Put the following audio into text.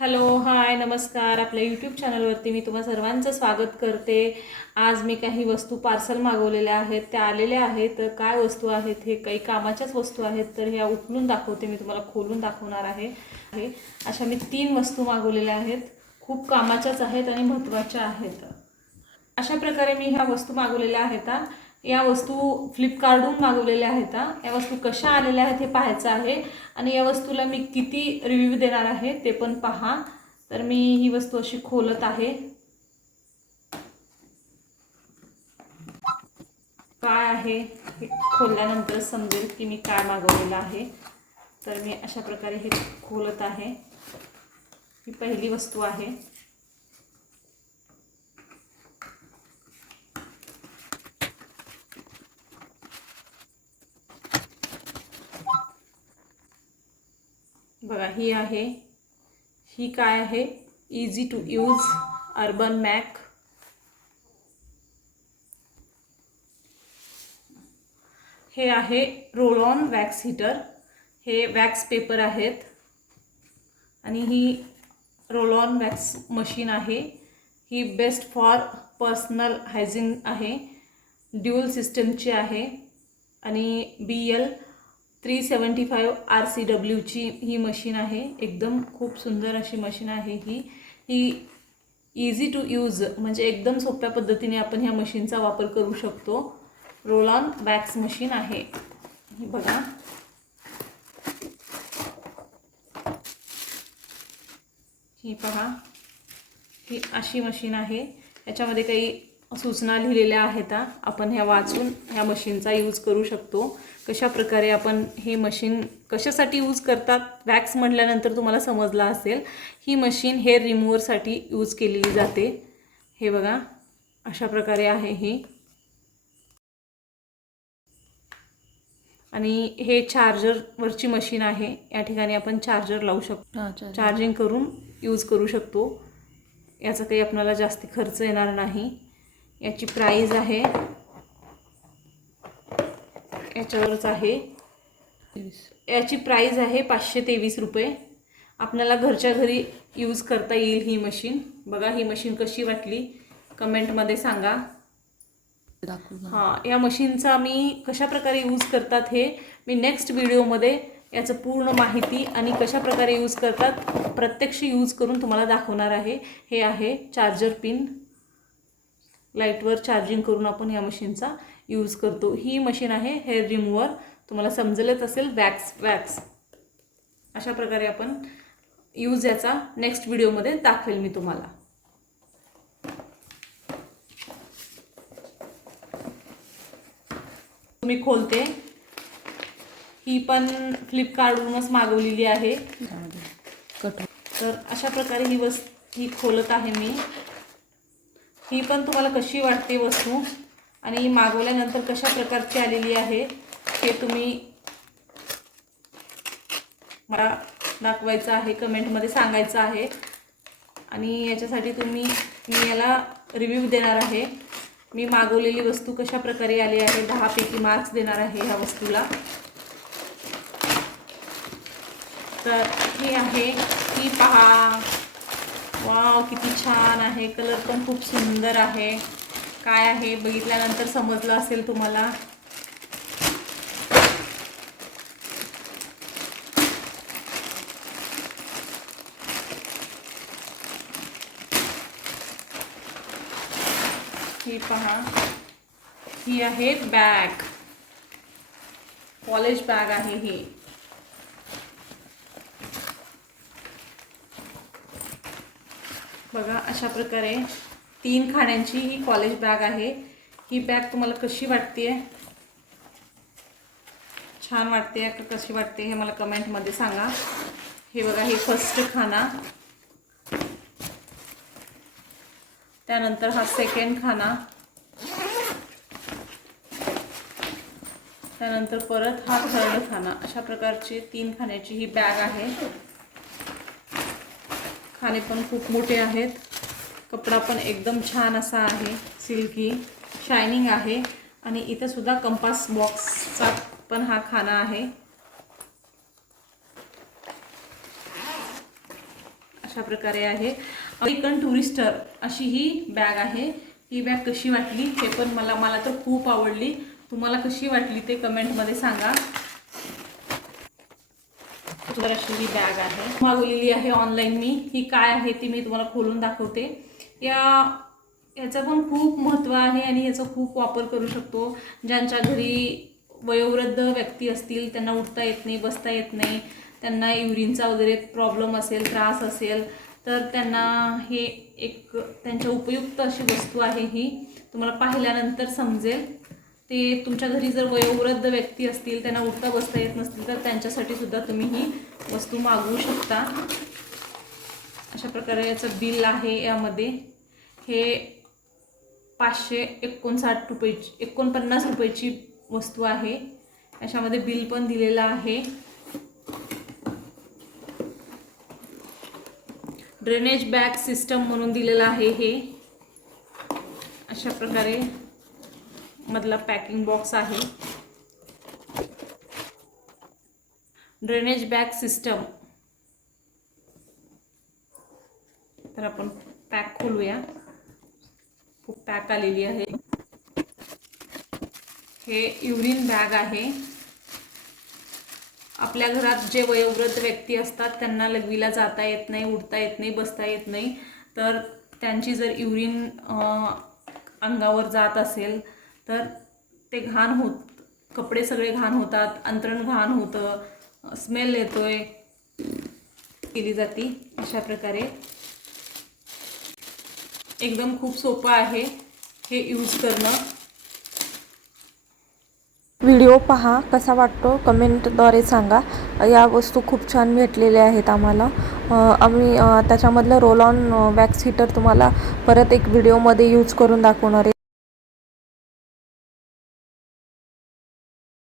Hello hi नमस्कार. आपल्या YouTube चॅनलवरती मी तुम्हा सर्वांचं स्वागत करते. आज मी काही वस्तू पार्सल मागवलेल्या आहेत. त्या आलेल्या आहेत. काय वस्तू आहेत? हे काही कामाच्याच वस्तू आहेत. तर ह्या उठलून दाखवते मी तुम्हाला. खोलून दाखवणार आहे. अशा मी तीन वस्तू मागवलेल्या आहेत. खूप कामाच्याच आहेत आणि महत्त्वाच्या आहेत. अशा प्रकारे मी ह्या वस्तू मागवलेल्या आहेत. या वस्तू फ्लिपकार्टहून मागवलेल्या आहेत हा. या वस्तू कशा आलेल्या आहेत हे पाहायचं आहे. आणि या वस्तूला मी किती रिव्ह्यू देणार आहे ते पण पहा. तर मी ही वस्तू अशी खोलत आहे. काय आहे हे खोलल्यानंतर समजेल की मी काय मागवलेलं आहे. तर मी अशा प्रकारे हे खोलत आहे. ही पहिली वस्तू आहे. बघा ही आहे. ही काय आहे? Easy to use Urban Mac हे आहे रोल ऑन वॅक्स हीटर हे वॅक्स पेपर आहेत. आणि ही रोल ऑन वॅक्स मशीन आहे. ही बेस्ट फॉर पर्सनल हायजीन आहे. ड्युअल सिस्टमची आहे. आणि B L three seventy five R C डब्ल्यूची ही मशीन आहे. एकदम खूप सुंदर अशी मशीन आहे ही. ही इझी टू यूज म्हणजे एकदम सोप्या पद्धतीने आपण ह्या मशीनचा वापर करू शकतो. रोल ऑन बॅक्स मशीन आहे. ही बघा. ही पहा. ही अशी मशीन आहे. याच्यामध्ये काही सूचना लिहिलेल्या आहेत. आपण ह्या वाचून ह्या मशीनचा यूज करू शकतो. कशा प्रकारे आपण हे मशीन कशासाठी यूज करतात वॅक्स म्हटल्यानंतर तुम्हाला समजलं असेल. ही मशीन हेअर रिमूव्हरसाठी यूज केलेली जाते. हे बघा अशा प्रकारे आहे ही. आणि हे चार्जरवरची मशीन आहे. या ठिकाणी आपण चार्जर लावू शकतो. चार्जिंग करून यूज करू शकतो. याचा काही आपल्याला जास्ती खर्च येणार नाही. याची प्राईज आहे. याच्यावरच आहे. याची प्राईज आहे पाचशे तेवीस रुपये. आपल्याला घरच्या घरी यूज करता येईल ही मशीन बघा ही मशीन कशी वाटली. कमेंटमध्ये सांगा. हां या मशीनचा मी कशा प्रकारे यूज करतात हे मी नेक्स्ट व्हिडिओमध्ये याचं पूर्ण माहिती आणि कशा प्रकारे यूज करतात प्रत्यक्ष यूज करून तुम्हाला दाखवणार आहे. हे आहे चार्जर पिन लाईटवर चार्जिंग करून आपण या मशीनचा यूज करतो. ही मशीन आहे हेअर रिमूव्हर तुम्हाला समजलंच असेल वॅक्स वॅक्स अशा प्रकारे आपण यूज याचा नेक्स्ट व्हिडिओमध्ये दाखवेल मी तुम्हाला. मी खोलते. ही पण फ्लिपकार्टवरूनच मागवलेली आहे. तर अशा प्रकारे ही वस ही खोलत आहे मी. ही पण तुम्हाला कशी वाटते वस्तू? आणि मागवल्यानंतर कशा प्रकारची आलेली आहे हे तुम्ही मला दाखवायचं आहे कमेंटमध्ये सांगायचं आहे. आणि याच्यासाठी तुम्ही मी याला रिव्ह्यू देणार आहे. मी मागवलेली वस्तू कशा प्रकारे आली आहे दहापैकी मार्क्स देणार आहे ह्या वस्तूला. तर हे आहे ही पहा. वाव किती छान आहे. कलर पण खूप सुंदर आहे. काय आहे? बघितल्यानंतर समजलं असेल तुम्हाला. ही पहा. ही आहे बॅग कॉलेज बॅग आहे ही. बघा अशा प्रकारे तीन खाण्यांची ही कॉलेज बॅग आहे. ही बॅग तुम्हाला कशी वाटते छान वाटते का कशी वाटते हे मला कमेंटमध्ये सांगा. हे बघा हे फर्स्ट खाना. त्यानंतर हा सेकंड खाना. त्यानंतर परत हा थर्ड खाना. अशा प्रकारची तीन खाण्याची ही बॅग आहे. खाणे पण खूप मोठे आहेत. कपडा पण एकदम छान असा आहे. सिल्की शायनिंग आहे. आणि इथं सुद्धा कंपास बॉक्सचा पण हा खाना आहे. अशा प्रकारे आहे. अमेरिकन टुरिस्टर अशी ही बॅग आहे. ही बॅग कशी वाटली हे पण मला मला तर खूप आवडली. तुम्हाला कशी वाटली ते कमेंटमध्ये सांगा. सुंदर अशी ही बॅग आहे. मागवलेली आहे ऑनलाईन मी. ही काय आहे ती मी तुम्हाला खोलून दाखवते. या याचं पण खूप महत्त्व आहे आणि याचा खूप वापर करू शकतो. ज्यांच्या घरी वयोवृद्ध व्यक्ती असतील त्यांना उठता येत नाही बसता येत नाही त्यांना युरिनचा वगैरे प्रॉब्लेम असेल त्रास असेल तर त्यांना हे एक त्यांच्या उपयुक्त अशी वस्तू आहे ही. तुम्हाला पाहिल्यानंतर समजेल. ते तुमच्या घरी जर वयोवृद्ध व्यक्ती असतील त्यांना उठता बसता येत नसतील तर त्यांच्यासाठी सुद्धा तुम्ही ही वस्तू मागवू शकता. अशा प्रकारे याचं बिल आहे यामध्ये. हे पाचशे एकोणसाठ रुपयेची एकोणपन्नास रुपयेची वस्तू आहे. याच्यामध्ये बिल पण दिलेलं आहे. ड्रेनेज बॅग सिस्टम म्हणून दिलेलं आहे हे. अशा प्रकारे मधला पॅकिंग बॉक्स आहे. ड्रेनेज बॅग सिस्टम तर आपण पॅक खोलूया. खूप पॅक आलेली आहे. हे युरिन बॅग आहे. आपल्या घरात जे वयोवृद्ध व्यक्ती असतात त्यांना लघवीला जाता येत नाही उठता येत नाही बसता येत नाही. तर त्यांची जर युरिन अंगावर जात असेल तर ते घाण होत कपडे सगळे घाण होतात अंतरण घाण होतं स्मेल येतोय. केली जाते अशा प्रकारे. एकदम खूप सोपं आहे हे यूज करणं. व्हिडिओ पहा कसा वाटतो? कमेंटद्वारे सांगा. या वस्तू खूप छान भेटलेल्या आहेत आम्हाला. आम्ही त्याच्यामधलं रोल ऑन वॅक्स हीटर तुम्हाला परत एक व्हिडिओमध्ये यूज करून दाखवणार आहे.